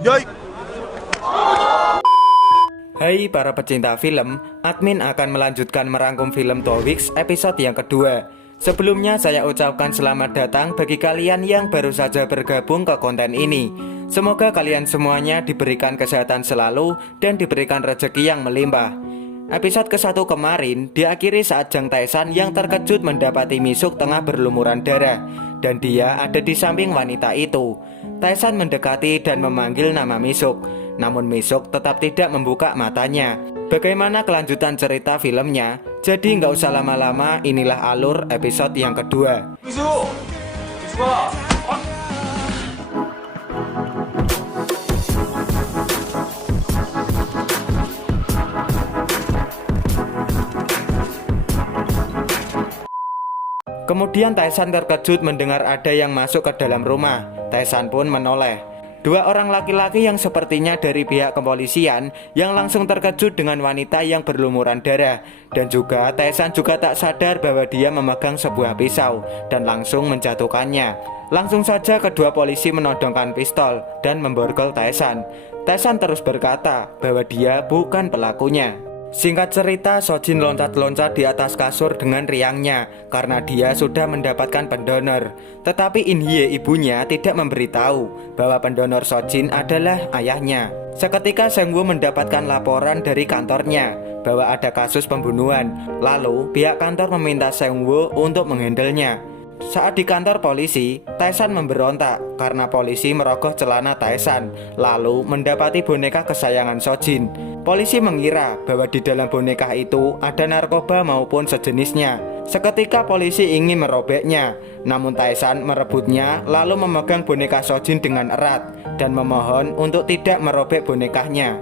Yoi. Hai para pecinta film, admin akan melanjutkan merangkum film 2 Weeks episode yang kedua. Sebelumnya saya ucapkan selamat datang bagi kalian yang baru saja bergabung ke konten ini. Semoga kalian semuanya diberikan kesehatan selalu dan diberikan rezeki yang melimpah. Episode ke-1 kemarin diakhiri saat Jang Tae-san yang terkejut mendapati Misuk tengah berlumuran darah dan dia ada di samping wanita itu. Tae-san mendekati dan memanggil nama Misuk, namun Misuk tetap tidak membuka matanya. Bagaimana kelanjutan cerita filmnya? Jadi nggak usah lama-lama, inilah alur episode yang kedua. Kemudian Tae-san terkejut mendengar ada yang masuk ke dalam rumah. Tae-san pun menoleh. Dua orang laki-laki yang sepertinya dari pihak kepolisian yang langsung terkejut dengan wanita yang berlumuran darah. Dan juga Tae-san juga tak sadar bahwa dia memegang sebuah pisau dan langsung menjatuhkannya. Langsung saja kedua polisi menodongkan pistol dan memborgol Tae-san. Tae-san terus berkata bahwa dia bukan pelakunya. Singkat cerita, Sojin loncat-loncat di atas kasur dengan riangnya karena dia sudah mendapatkan pendonor. Tetapi In-hye ibunya tidak memberitahu bahwa pendonor Sojin adalah ayahnya. Seketika Seung-woo mendapatkan laporan dari kantornya bahwa ada kasus pembunuhan. Lalu pihak kantor meminta Seung-woo untuk menghandlenya. Saat di kantor polisi, Tae-san memberontak karena polisi merogoh celana Tae-san lalu mendapati boneka kesayangan Sojin. Polisi mengira bahwa di dalam boneka itu ada narkoba maupun sejenisnya. Seketika polisi ingin merobeknya, namun Tae-san merebutnya lalu memegang boneka Sojin dengan erat dan memohon untuk tidak merobek bonekanya.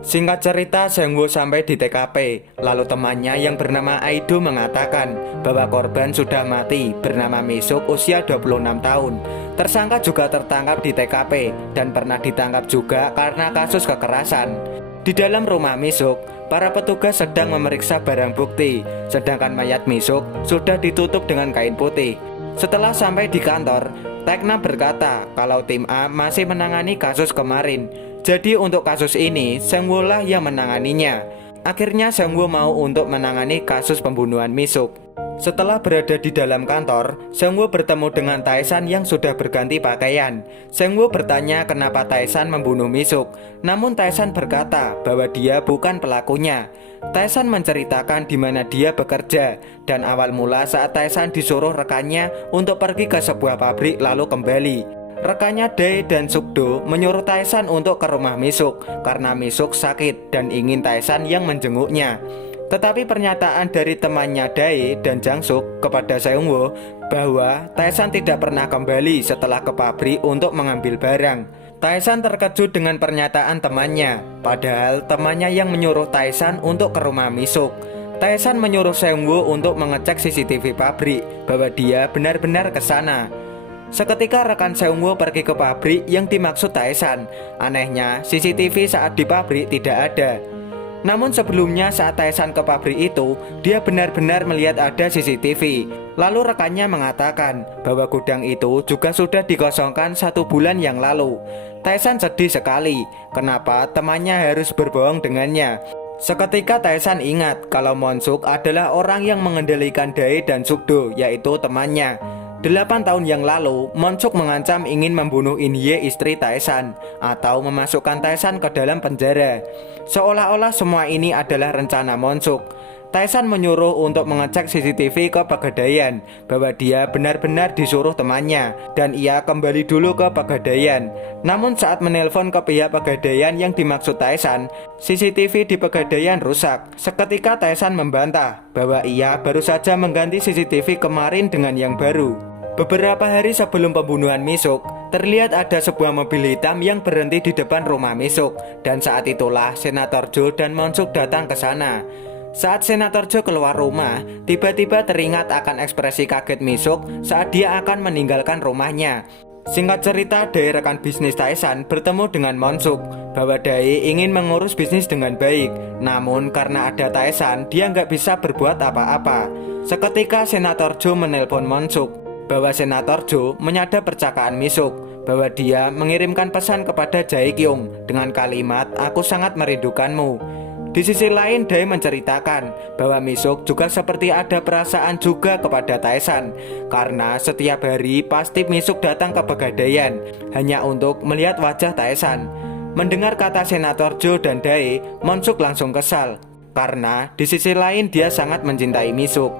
Singkat cerita, Seung-woo sampai di TKP. Lalu temannya yang bernama Aido mengatakan bahwa korban sudah mati bernama Misuk usia 26 tahun. Tersangka juga tertangkap di TKP dan pernah ditangkap juga karena kasus kekerasan. Di dalam rumah Misuk, para petugas sedang memeriksa barang bukti, sedangkan mayat Misuk sudah ditutup dengan kain putih. Setelah sampai di kantor, Tae-na berkata kalau tim A masih menangani kasus kemarin. Jadi untuk kasus ini, Seung-woo lah yang menanganinya. Akhirnya Seung-woo mau untuk menangani kasus pembunuhan Misuk. Setelah berada di dalam kantor, Seung-woo bertemu dengan Tae-san yang sudah berganti pakaian. Seung-woo bertanya kenapa Tae-san membunuh Misuk. Namun Tae-san berkata bahwa dia bukan pelakunya. Tae-san menceritakan di mana dia bekerja dan awal mula saat Tae-san disuruh rekannya untuk pergi ke sebuah pabrik lalu kembali. Rekannya Dae dan Sukdo menyuruh Tae-san untuk ke rumah Misuk karena Misuk sakit dan ingin Tae-san yang menjenguknya. Tetapi pernyataan dari temannya Dae dan Jangsuk kepada Seung-woo bahwa Tae-san tidak pernah kembali setelah ke pabrik untuk mengambil barang. Tae-san terkejut dengan pernyataan temannya, padahal temannya yang menyuruh Tae-san untuk ke rumah Misuk. Tae-san menyuruh Seung-woo untuk mengecek CCTV pabrik bahwa dia benar-benar ke sana. Seketika rekan Seung-woo pergi ke pabrik yang dimaksud Tae-san. Anehnya, CCTV saat di pabrik tidak ada. Namun sebelumnya saat Tae-san ke pabrik itu, dia benar-benar melihat ada CCTV. Lalu rekannya mengatakan bahwa gudang itu juga sudah dikosongkan 1 bulan yang lalu. Tae-san sedih sekali, kenapa temannya harus berbohong dengannya. Seketika Tae-san ingat kalau Monsuk adalah orang yang mengendalikan Dae dan Sukdo, yaitu temannya. 8 tahun yang lalu, Monsuk mengancam ingin membunuh In-hye istri Tae-san atau memasukkan Tae-san ke dalam penjara. Seolah-olah semua ini adalah rencana Monsuk. Tae-san menyuruh untuk mengecek CCTV ke Pegadaian bahwa dia benar-benar disuruh temannya dan ia kembali dulu ke Pegadaian. Namun saat menelpon ke pihak Pegadaian yang dimaksud Tae-san, CCTV di Pegadaian rusak. Seketika Tae-san membantah bahwa ia baru saja mengganti CCTV kemarin dengan yang baru. Beberapa hari sebelum pembunuhan Misuk, terlihat ada sebuah mobil hitam yang berhenti di depan rumah Misuk. Dan saat itulah Senator Jo dan Monsuk datang ke sana. Saat Senator Jo keluar rumah, tiba-tiba teringat akan ekspresi kaget Misuk saat dia akan meninggalkan rumahnya. Singkat cerita, Dae rekan bisnis Tae-san bertemu dengan Monsuk bahwa Dae ingin mengurus bisnis dengan baik. Namun karena ada Tae-san, dia nggak bisa berbuat apa-apa. Seketika Senator Jo menelpon Monsuk bahwa Senator Jo menyadap percakapan Misuk bahwa dia mengirimkan pesan kepada Jae Kyung dengan kalimat "Aku sangat merindukanmu". Di sisi lain, Dae menceritakan bahwa Misuk juga seperti ada perasaan juga kepada Taesan, karena setiap hari pasti Misuk datang ke Pegadaian hanya untuk melihat wajah Taesan. Mendengar kata Senator Jo dan Dae, Monsuk langsung kesal, karena di sisi lain dia sangat mencintai Misuk.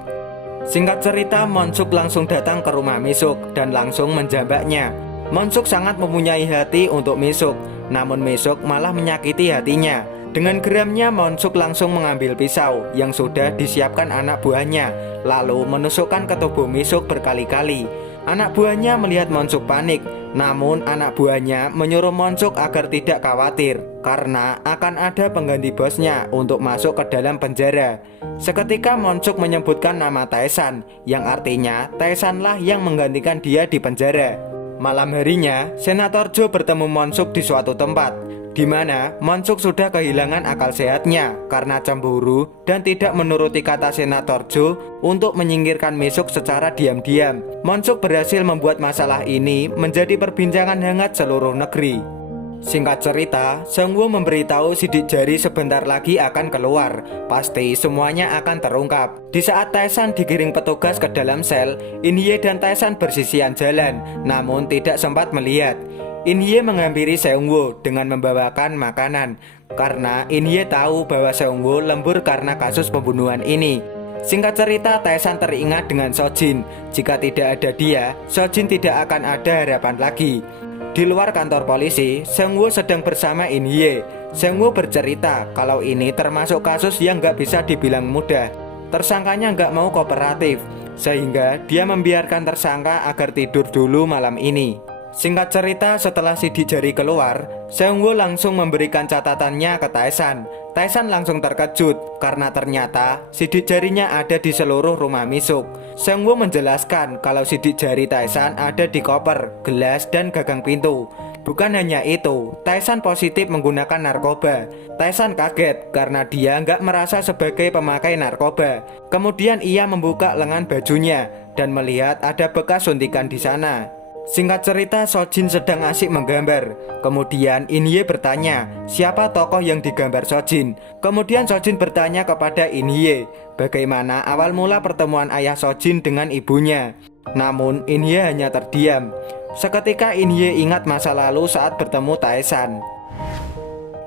Singkat cerita, Monsuk langsung datang ke rumah Misuk dan langsung menjambaknya. Monsuk sangat mempunyai hati untuk Misuk, namun Misuk malah menyakiti hatinya. Dengan geramnya, Monsuk langsung mengambil pisau yang sudah disiapkan anak buahnya, lalu menusukkan ke tubuh Misuk berkali-kali. Anak buahnya melihat Monsuk panik, namun anak buahnya menyuruh Monsuk agar tidak khawatir, karena akan ada pengganti bosnya untuk masuk ke dalam penjara. Seketika Monsuk menyebutkan nama Taesan, yang artinya Taesanlah yang menggantikan dia di penjara. Malam harinya, Senator Jo bertemu Monsuk di suatu tempat, di mana Monsuk sudah kehilangan akal sehatnya karena cemburu dan tidak menuruti kata Senator Jo untuk menyingkirkan Misuk secara diam-diam. Monsuk berhasil membuat masalah ini menjadi perbincangan hangat seluruh negeri. Singkat cerita, Seungwoo memberitahu sidik jari sebentar lagi akan keluar. Pasti semuanya akan terungkap. Di saat Taesan digiring petugas ke dalam sel, In-hye dan Taesan bersisian jalan, namun tidak sempat melihat. In-hye menghampiri Seungwoo dengan membawakan makanan, karena In-hye tahu bahwa Seungwoo lembur karena kasus pembunuhan ini. Singkat cerita, Taesan teringat dengan Sojin. Jika tidak ada dia, Sojin tidak akan ada harapan lagi. Di luar kantor polisi, Seungwoo sedang bersama In-hye. Seungwoo bercerita kalau ini termasuk kasus yang gak bisa dibilang mudah. Tersangkanya gak mau kooperatif, sehingga dia membiarkan tersangka agar tidur dulu malam ini. Singkat cerita, setelah sidik jari keluar, Seungwoo langsung memberikan catatannya ke Taesan. Taesan langsung terkejut karena ternyata sidik jarinya ada di seluruh rumah Misuk. Seungwoo menjelaskan kalau sidik jari Taesan ada di koper, gelas, dan gagang pintu. Bukan hanya itu, Taesan positif menggunakan narkoba. Taesan kaget karena dia nggak merasa sebagai pemakai narkoba. Kemudian ia membuka lengan bajunya dan melihat ada bekas suntikan di sana. Singkat cerita, Sojin sedang asik menggambar. Kemudian In-hye bertanya, siapa tokoh yang digambar Sojin? Kemudian Sojin bertanya kepada In-hye, bagaimana awal mula pertemuan ayah Sojin dengan ibunya. Namun In-hye hanya terdiam. Seketika In-hye ingat masa lalu saat bertemu Taesan.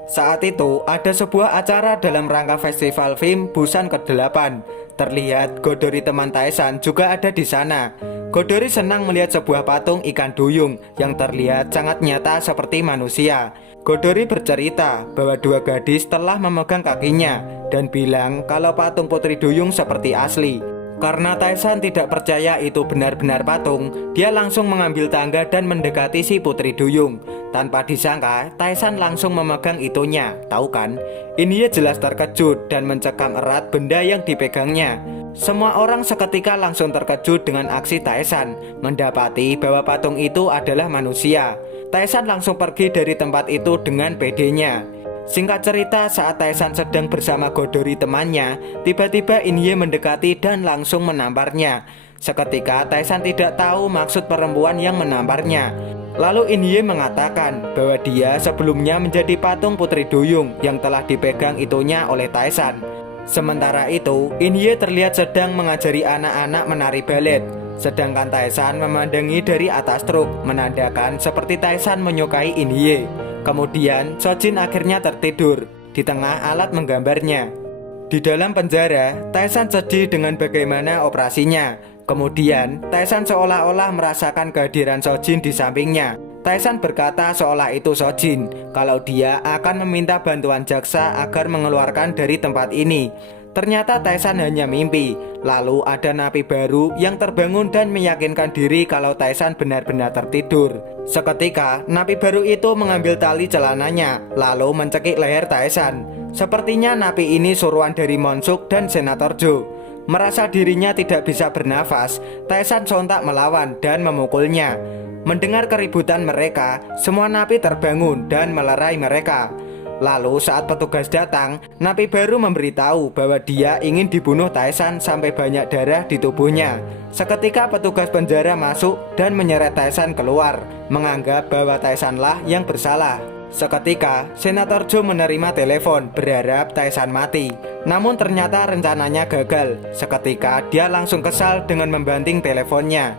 Saat itu ada sebuah acara dalam rangka festival film Busan ke-8. Terlihat Godori teman Taesan juga ada di sana. Godori senang melihat sebuah patung ikan duyung yang terlihat sangat nyata seperti manusia. Godori bercerita bahwa dua gadis telah memegang kakinya dan bilang kalau patung putri duyung seperti asli. Karena Taesan tidak percaya itu benar-benar patung, dia langsung mengambil tangga dan mendekati si putri duyung. Tanpa disangka, Taesan langsung memegang itunya. Tahu kan? In-hye jelas terkejut dan mencekam erat benda yang dipegangnya. Semua orang seketika langsung terkejut dengan aksi Taesan, mendapati bahwa patung itu adalah manusia. Taesan langsung pergi dari tempat itu dengan pedenya. Singkat cerita, saat Taesan sedang bersama Godori temannya, tiba-tiba In-hye mendekati dan langsung menamparnya. Seketika Taesan tidak tahu maksud perempuan yang menamparnya. Lalu In-hye mengatakan bahwa dia sebelumnya menjadi patung putri duyung yang telah dipegang itunya oleh Taesan. Sementara itu, In-hye terlihat sedang mengajari anak-anak menari balet, sedangkan Taesan memandangi dari atas truk, menandakan seperti Taesan menyukai In-hye. Kemudian Sojin akhirnya tertidur di tengah alat menggambarnya. Di dalam penjara, Taesan sedih dengan bagaimana operasinya. Kemudian Taesan seolah-olah merasakan kehadiran Sojin di sampingnya. Taesan berkata seolah itu Sojin, kalau dia akan meminta bantuan jaksa agar mengeluarkan dari tempat ini. Ternyata Taesan hanya mimpi. Lalu ada napi baru yang terbangun dan meyakinkan diri kalau Taesan benar-benar tertidur. Seketika, napi baru itu mengambil tali celananya, lalu mencekik leher Taesan. Sepertinya napi ini suruhan dari Monsuk dan Senator Jo. Merasa dirinya tidak bisa bernafas, Taesan sontak melawan dan memukulnya. Mendengar keributan mereka, semua napi terbangun dan melerai mereka. Lalu saat petugas datang, napi baru memberitahu bahwa dia ingin dibunuh Tae-san sampai banyak darah di tubuhnya. Seketika petugas penjara masuk dan menyeret Tae-san keluar, menganggap bahwa Tae-san lah yang bersalah. Seketika, Senator Joe menerima telepon berharap Tae-san mati. Namun ternyata rencananya gagal. Seketika dia langsung kesal dengan membanting teleponnya.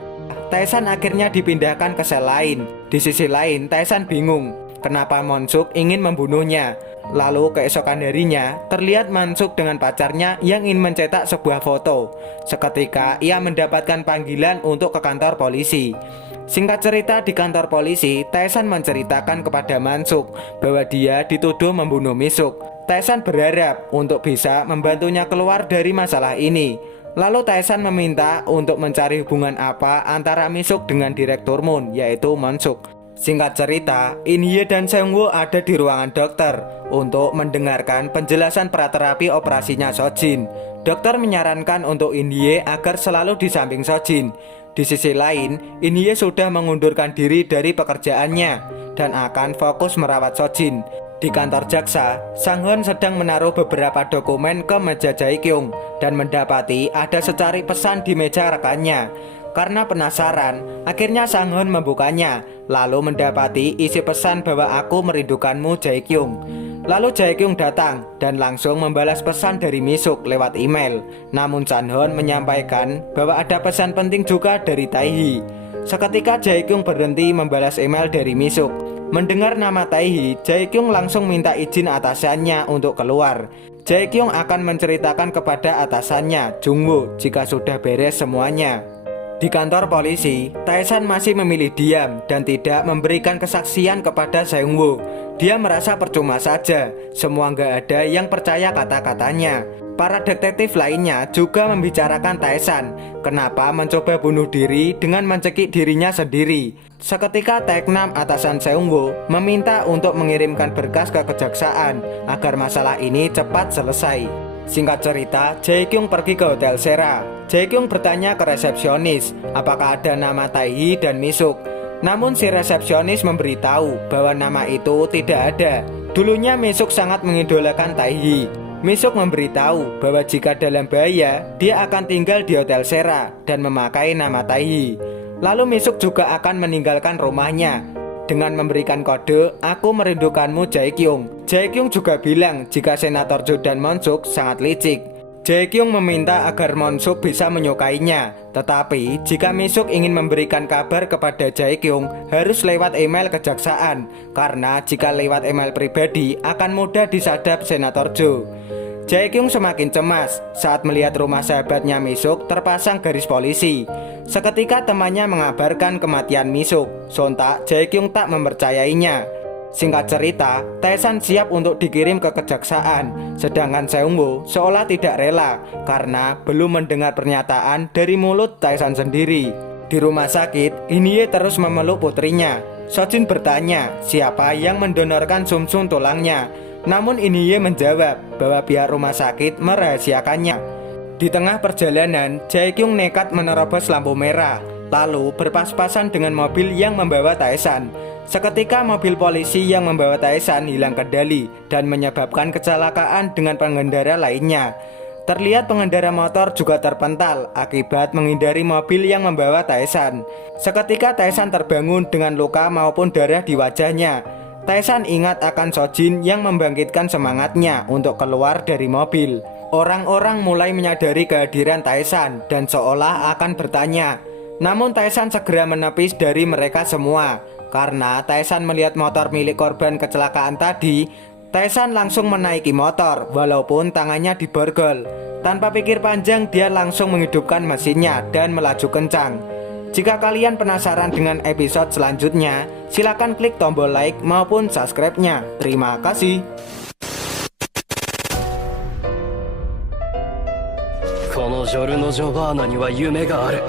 Tae-san akhirnya dipindahkan ke sel lain. Di sisi lain, Tae-san bingung kenapa Monsuk ingin membunuhnya. Lalu keesokan harinya, terlihat Monsuk dengan pacarnya yang ingin mencetak sebuah foto. Seketika ia mendapatkan panggilan untuk ke kantor polisi. Singkat cerita, di kantor polisi, Tae-san menceritakan kepada Monsuk bahwa dia dituduh membunuh Misuk. Tae-san berharap untuk bisa membantunya keluar dari masalah ini. Lalu Tae-san meminta untuk mencari hubungan apa antara Misuk dengan Direktur Moon, yaitu Monsuk. Singkat cerita, In-hye dan Seung-woo ada di ruangan dokter untuk mendengarkan penjelasan praterapi operasinya Sojin. Dokter menyarankan untuk In-hye agar selalu di samping Sojin. Di sisi lain, In-hye sudah mengundurkan diri dari pekerjaannya dan akan fokus merawat Sojin. Di kantor jaksa, Sang-hoon sedang menaruh beberapa dokumen ke meja Jae-kyung dan mendapati ada secari pesan di meja rekannya. Karena penasaran, akhirnya Sang-hoon membukanya, lalu mendapati isi pesan bahwa aku merindukanmu Jae-kyung. Lalu Jae-kyung datang dan langsung membalas pesan dari Misuk lewat email. Namun Sang-hoon menyampaikan bahwa ada pesan penting juga dari Tae-hee. Seketika Jae-kyung berhenti membalas email dari Misuk. Mendengar nama Tae-hee, Jae-kyung langsung minta izin atasannya untuk keluar. Jae-kyung akan menceritakan kepada atasannya, Jung-woo, jika sudah beres semuanya. Di kantor polisi, Tae-san masih memilih diam dan tidak memberikan kesaksian kepada Seung-woo. Dia merasa percuma saja, semua nggak ada yang percaya kata-katanya. Para detektif lainnya juga membicarakan Tae-san, kenapa mencoba bunuh diri dengan mencekik dirinya sendiri. Seketika Tae-nam atasan Seung-woo meminta untuk mengirimkan berkas ke kejaksaan agar masalah ini cepat selesai. Singkat cerita, Jae-kyung pergi ke Hotel Sera. Jae-kyung bertanya ke resepsionis apakah ada nama Tae-hee dan Misuk. Namun si resepsionis memberitahu bahwa nama itu tidak ada. Dulunya Misuk sangat mengidolakan Tae-hee. Misuk memberitahu bahwa jika dalam bahaya, dia akan tinggal di Hotel Sera dan memakai nama Tae-hee. Lalu Misuk juga akan meninggalkan rumahnya dengan memberikan kode, aku merindukanmu Jae-kyung. Jae-kyung juga bilang jika Senator Jo dan Monsuk sangat licik. Jae-kyung meminta agar Monsuk bisa menyukainya. Tetapi jika Misuk ingin memberikan kabar kepada Jae-kyung, harus lewat email kejaksaan. Karena jika lewat email pribadi akan mudah disadap Senator Jo. Jae-kyung semakin cemas saat melihat rumah sahabatnya Misuk terpasang garis polisi. Seketika temannya mengabarkan kematian Misuk. Sontak Jae-kyung tak mempercayainya. Singkat cerita, Tae-san siap untuk dikirim ke kejaksaan. Sedangkan Seung-woo seolah tidak rela karena belum mendengar pernyataan dari mulut Tae-san sendiri. Di rumah sakit, In-hye terus memeluk putrinya. Sojin bertanya siapa yang mendonorkan sumsum tulangnya. Namun In-hye menjawab bahwa pihak rumah sakit merahasiakannya. Di tengah perjalanan, Jae-kyung nekat menerobos lampu merah, lalu berpas-pasan dengan mobil yang membawa Tae-san. Seketika mobil polisi yang membawa Tae-san hilang kendali dan menyebabkan kecelakaan dengan pengendara lainnya. Terlihat pengendara motor juga terpental akibat menghindari mobil yang membawa Tae-san. Seketika Tae-san terbangun dengan luka maupun darah di wajahnya. Tae-san ingat akan Sojin yang membangkitkan semangatnya untuk keluar dari mobil. Orang-orang mulai menyadari kehadiran Tae-san dan seolah akan bertanya. Namun Tae-san segera menepis dari mereka semua. Karena Tae-san melihat motor milik korban kecelakaan tadi, Tae-san langsung menaiki motor walaupun tangannya diborgol. Tanpa pikir panjang, dia langsung menghidupkan mesinnya dan melaju kencang. Jika kalian penasaran dengan episode selanjutnya, silakan klik tombol like maupun subscribe-nya. Terima kasih. このジョルノ・ジョバーナには夢がある。